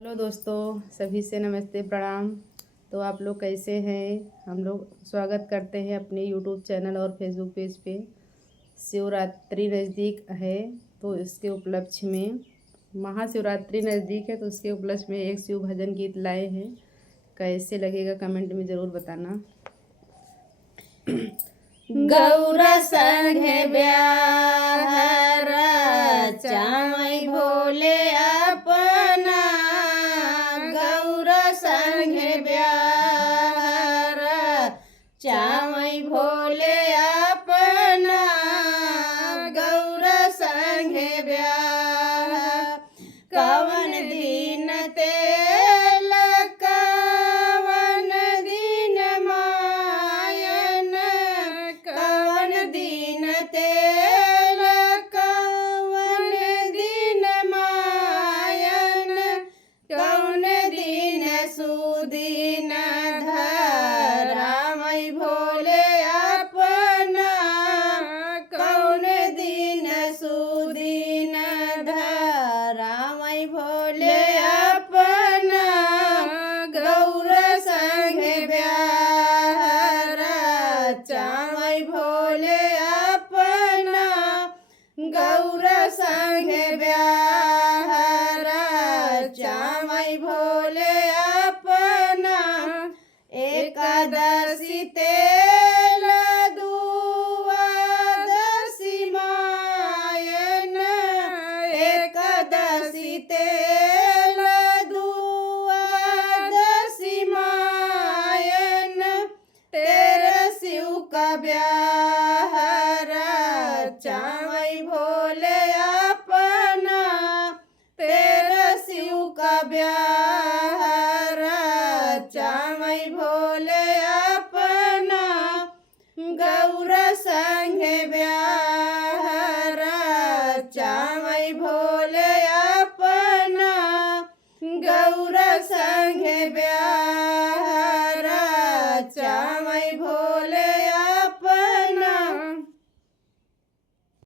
Hello दोस्तों, सभी से नमस्ते प्रणाम। तो आप लोग कैसे हैं? हम लोग स्वागत करते हैं अपने यूट्यूब चैनल और फेसबुक पेज पे। शिवरात्रि नज़दीक है तो इसके उपलक्ष्य में महाशिवरात्रि नज़दीक है तो उसके उपलक्ष्य में एक शिव भजन गीत लाए हैं। कैसे लगेगा कमेंट में ज़रूर बताना। गौरा संगे ब्याहर चावई भोले अपना गौरा संगे ब्याहर चावई भोले अपना गौरा संगे ब्याह कवन दिन तेल कवन दिन मायन कवन दिन तेल कवन दिन मायन कवन दिन सुदीन धरामई भोले अपना कवन दिन सुदीन धरामई भोले अपना गौर संगे ब्याहर चावई भोले अपना गौर संगे ब्याहर चावई भोले अपना एकादशी तेल दुआदशी मायन एकादशी तेल दुआदशी मायन तेरे शिव का ब्याहर चावई भोले अपना तेरे शिव का ब्याहर चावई भोले अपना गौर संगे ब्याहर चावई भोले अपना गौर संगे ब्याह